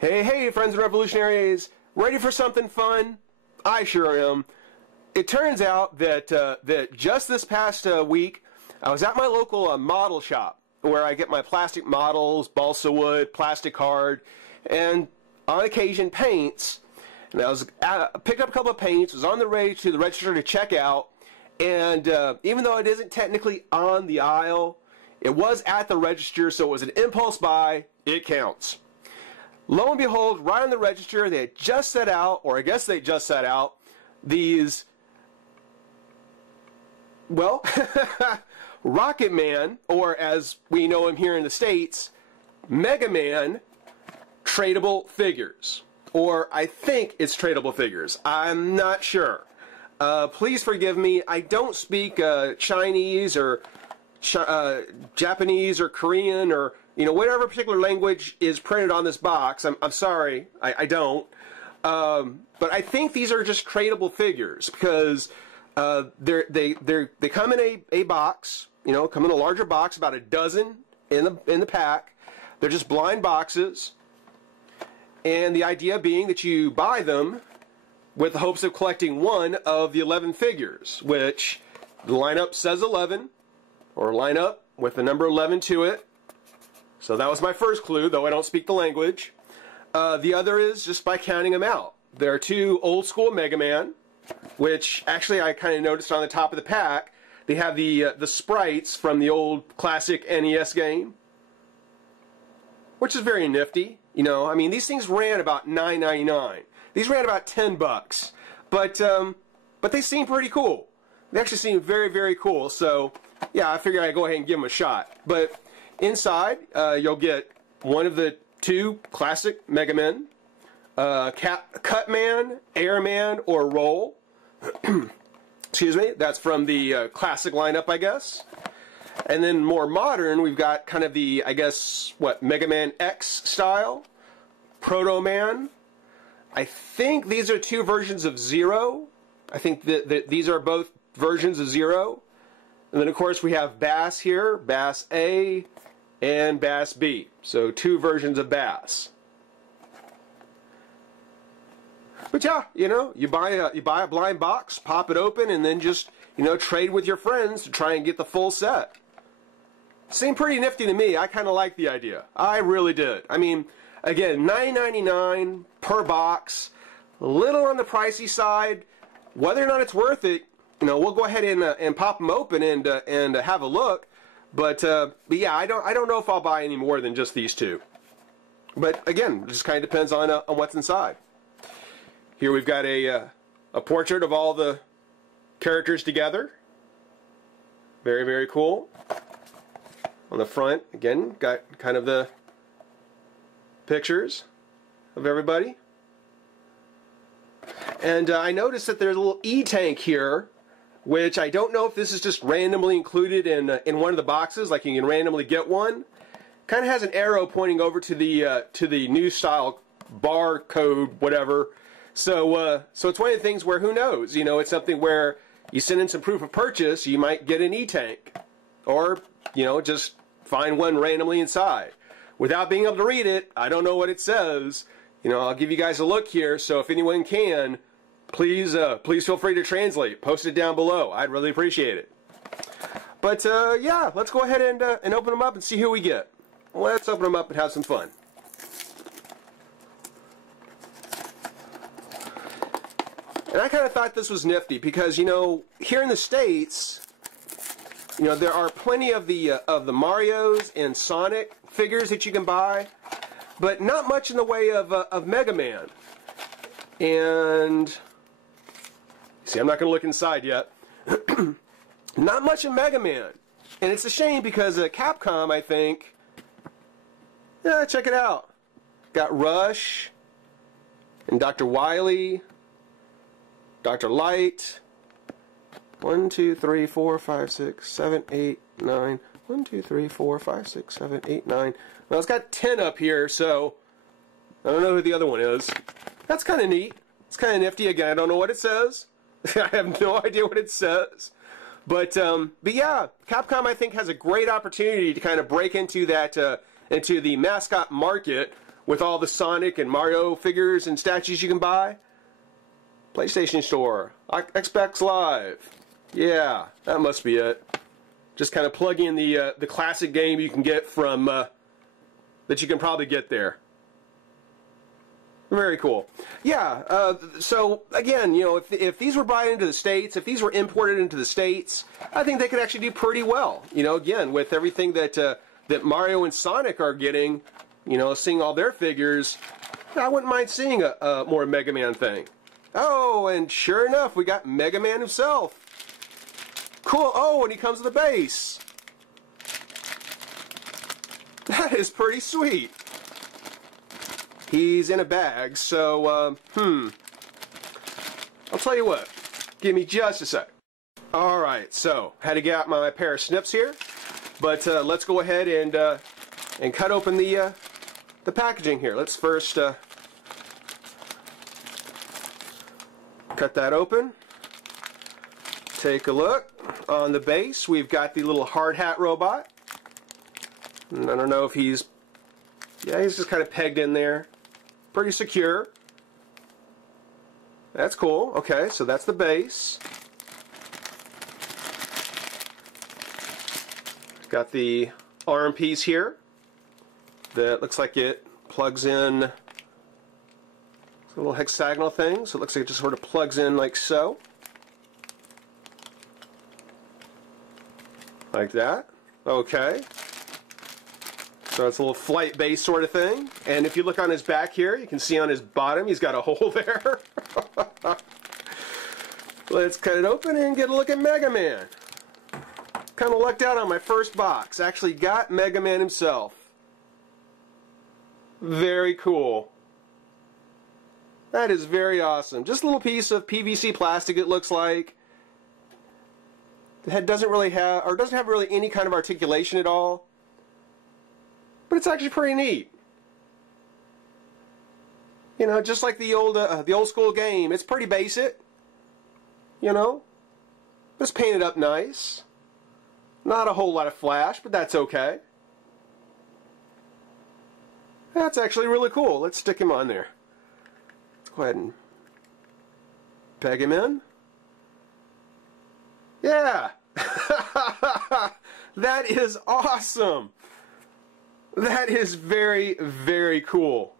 Hey, friends and revolutionaries, ready for something fun? I sure am. It turns out that just this past week, I was at my local model shop where I get my plastic models, balsa wood, plastic card, and on occasion paints. And I picked up a couple of paints, was on the way to the register to check out, and even though it isn't technically on the aisle, it was at the register, so it was an impulse buy. It counts. Lo and behold, right on the register, they had just set out, or I guess they just set out, these, well, Rockman, or as we know him here in the States, Mega Man Tradeable figures. Or I think it's Tradeable figures. I'm not sure. Please forgive me. I don't speak Chinese or Japanese or Korean or whatever particular language is printed on this box. I'm sorry, I don't. But I think these are just Tradeable figures because they come in a box. Come in a larger box, about a dozen in the pack. They're just blind boxes, and the idea being that you buy them with the hopes of collecting one of the 11 figures, which the lineup says 11, or lineup with the number 11 to it. So that was my first clue, though I don't speak the language. The other is just by counting them out. There are two old school Mega Man, which actually I kind of noticed on the top of the pack. They have the sprites from the old classic NES game, which is very nifty. I mean, these things ran about $9.99. These ran about $10, but they seem pretty cool. They actually seem very, very cool. So yeah, I figured I'd go ahead and give them a shot. But inside, you'll get one of the two classic Mega Men, Cutman, Airman, or Roll. Excuse me, that's from the classic lineup, I guess. And then more modern, we've got kind of the, I guess, Mega Man X style, Proto Man. I think these are two versions of Zero. I think that these are both versions of Zero. And then, of course, we have Bass here, Bass A and Bass B. So two versions of Bass. But yeah, you buy a blind box, pop it open, and then just, trade with your friends to try and get the full set. Seemed pretty nifty to me. I kind of like the idea. I really did. I mean, again, $9.99 per box, a little on the pricey side. Whether or not it's worth it, we'll go ahead and pop them open and have a look. But yeah, I don't know if I'll buy any more than just these two. But again, it just kind of depends on what's inside. Here we've got a portrait of all the characters together. Very, very cool. On the front, again, got kind of the pictures of everybody. And I noticed that there's a little E-tank here, which I don't know if this is just randomly included in one of the boxes, like you can randomly get one. Kind of has an arrow pointing over to the new style barcode, whatever. So it's one of the things where, who knows, it's something where you send in some proof of purchase, you might get an E-tank. Or, just find one randomly inside. Without being able to read it, I don't know what it says. I'll give you guys a look here, so if anyone can, please feel free to translate. Post it down below. I'd really appreciate it. But, yeah, let's go ahead and open them up and see who we get. Let's open them up and have some fun. And I kind of thought this was nifty because, here in the States, there are plenty of the Marios and Sonic figures that you can buy, but not much in the way of Mega Man. And see, I'm not going to look inside yet. Not much of Mega Man, and it's a shame because Capcom, I think. Yeah, check it out. Got Rush and Dr. Wily, Dr. Light. 1, 2, 3, 4, 5, 6, 7, 8, 9. 1, 2, 3, 4, 5, 6, 7, 8, 9. Well, it's got 10 up here, so I don't know who the other one is. That's kind of neat. It's kind of nifty. Again, I don't know what it says. I have no idea what it says. But yeah, Capcom, I think, has a great opportunity to kind of break into that into the mascot market with all the Sonic and Mario figures and statues you can buy. PlayStation Store, Xbox Live. Yeah, that must be it. Just kind of plug in the classic game you can get from that you can probably get there. Very cool. Yeah, so again, you know, if these were brought into the States, if these were imported into the States, I think they could actually do pretty well. You know, again, with everything that that Mario and Sonic are getting, you know, seeing all their figures, I wouldn't mind seeing a more Mega Man thing. Oh, and sure enough, we got Mega Man himself. Cool. Oh, and he comes with a base. That is pretty sweet. He's in a bag, so, I'll tell you what. Give me just a sec. Alright, so, had to get out my pair of snips here. But, let's go ahead and cut open the packaging here. Let's first, cut that open. Take a look. On the base, we've got the little hard hat robot. And I don't know if he's just kind of pegged in there. Pretty secure. That's cool. Okay, so that's the base. Got the arm piece here that looks like it plugs in. It's a little hexagonal thing, so it looks like it just sort of plugs in like so. Like that. Okay. So it's a little flight base sort of thing. And if you look on his back here, you can see on his bottom he's got a hole there. Let's cut it open and get a look at Mega Man. Kind of lucked out on my first box. Actually got Mega Man himself. Very cool. That is very awesome. Just a little piece of PVC plastic, it looks like. The head doesn't really have, or doesn't have really any kind of articulation at all. But it's actually pretty neat. You know, just like the old school game. It's pretty basic. You know, just painted up nice. Not a whole lot of flash, but that's okay. That's actually really cool. Let's stick him on there. Let's go ahead and peg him in. Yeah! That is awesome! That is very, very cool.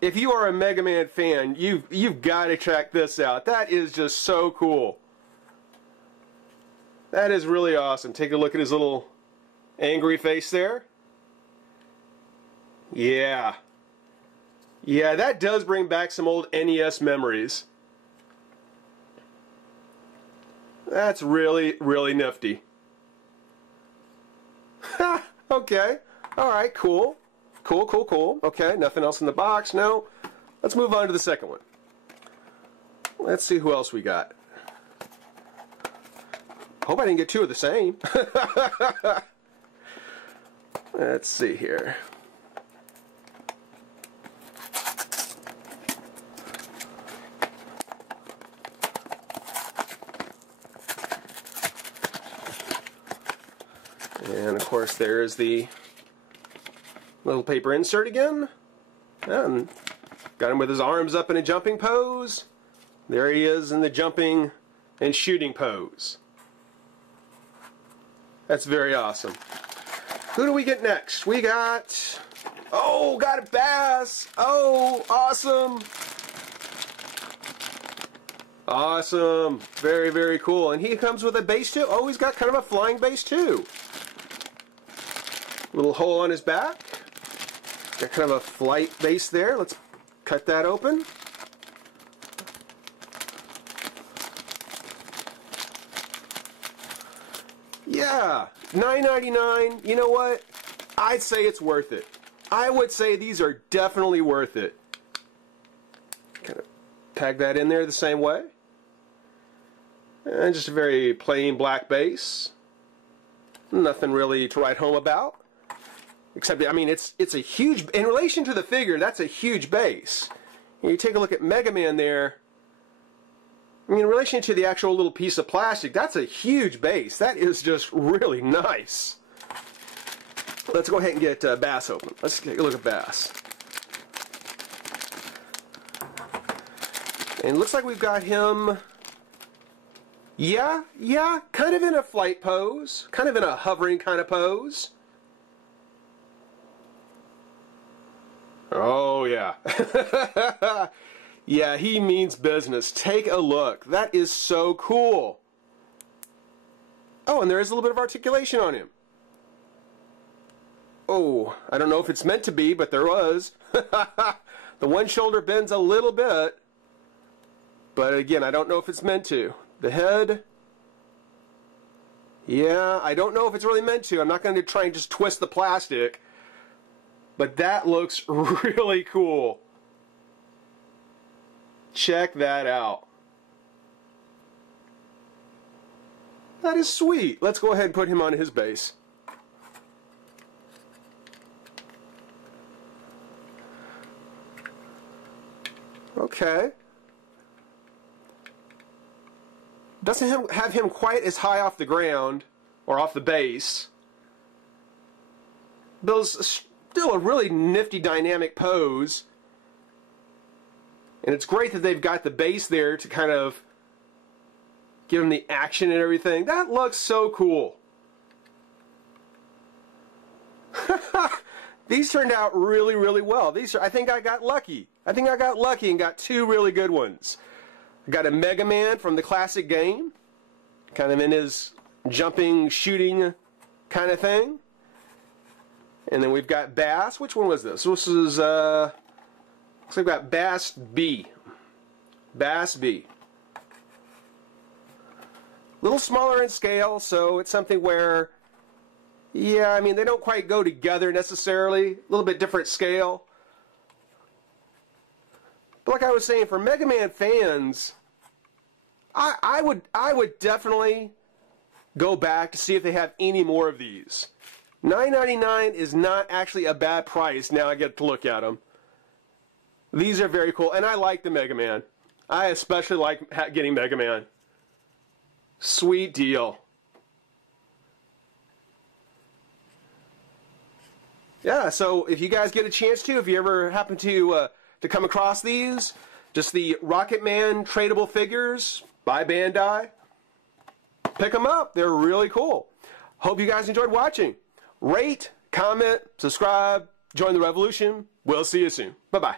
If you are a Mega Man fan, you've got to check this out. That is just so cool. That is really awesome. Take a look at his little angry face there. Yeah. Yeah, that does bring back some old NES memories. That's really, really nifty. Ha! Okay. Alright, cool. Cool, cool, cool. Okay, nothing else in the box. No. Let's move on to the second one. Let's see who else we got. Hope I didn't get two of the same. Let's see here. And of course there's the little paper insert again. And got him with his arms up in a jumping pose. There he is in the jumping and shooting pose. That's very awesome. Who do we get next? We got... Oh, got a bass! Oh, awesome! Awesome! Very, very cool. And he comes with a base too. Oh, he's got kind of a flying base too. Little hole on his back. Got kind of a flight base there. Let's cut that open. Yeah, $9.99. You know what? I'd say it's worth it. I would say these are definitely worth it. Kind of tag that in there the same way. And just a very plain black base. Nothing really to write home about. Except, I mean, it's a huge, in relation to the figure, that's a huge base. You take a look at Mega Man there. I mean, in relation to the actual little piece of plastic, that's a huge base. That is just really nice. let's go ahead and get Bass open. Let's take a look at Bass. And it looks like we've got him, yeah, kind of in a flight pose, kind of in a hovering kind of pose. Oh, yeah. Yeah, he means business. Take a look. That is so cool. Oh, and there is a little bit of articulation on him. Oh, I don't know if it's meant to be, but there was. The one shoulder bends a little bit. But again, I don't know if it's meant to. The head. Yeah, I don't know if it's really meant to. I'm not going to try and just twist the plastic. But that looks really cool. Check that out. That is sweet. Let's go ahead and put him on his base. Okay. Doesn't have him quite as high off the ground or off the base. Bill's still a really nifty dynamic pose. And it's great that they've got the base there to kind of give him the action and everything. That looks so cool. These turned out really, really well. I think I got lucky. I think I got lucky and got two really good ones. I got a Mega Man from the classic game, kind of in his jumping, shooting kind of thing. And then we've got Bass. Which one was this? This is, looks like we've got Bass B. Bass B. A little smaller in scale, so it's something where, yeah, I mean, they don't quite go together necessarily. A little bit different scale. But like I was saying, for Mega Man fans, I would definitely go back to see if they have any more of these. $9.99 is not actually a bad price. Now I get to look at them. These are very cool, and I like the Mega Man. I especially like getting Mega Man. Sweet deal. Yeah, so if you guys get a chance to, if you ever happen to come across these, just the Rockman Tradeable figures by Bandai, pick them up. They're really cool. Hope you guys enjoyed watching. Rate, comment, subscribe, join the revolution. We'll see you soon. Bye-bye.